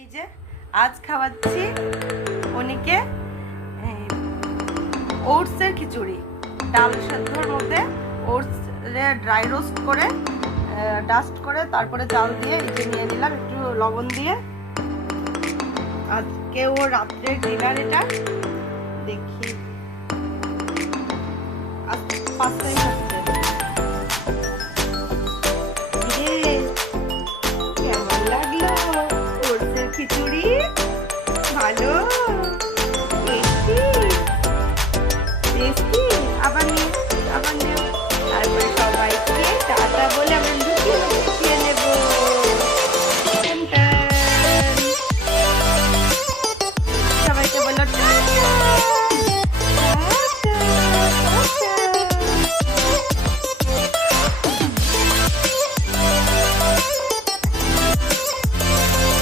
এই যে আজ খাওয়াচ্ছি অনিকে ওটসের খিচুড়ি। ডাল সেদ্ধর মধ্যে ওটস ড্রাই রোস্ট করে ডাস্ট করে তারপরে চাল দিয়ে এই যে নিয়ে নিলাম একটু লবণ দিয়ে। আজকে ও রাত্রের ডিনার এটা। দেখি আজ 5টাই হচ্ছে। কেমন লাগলো ওটসের খিচুড়ি? ভালো।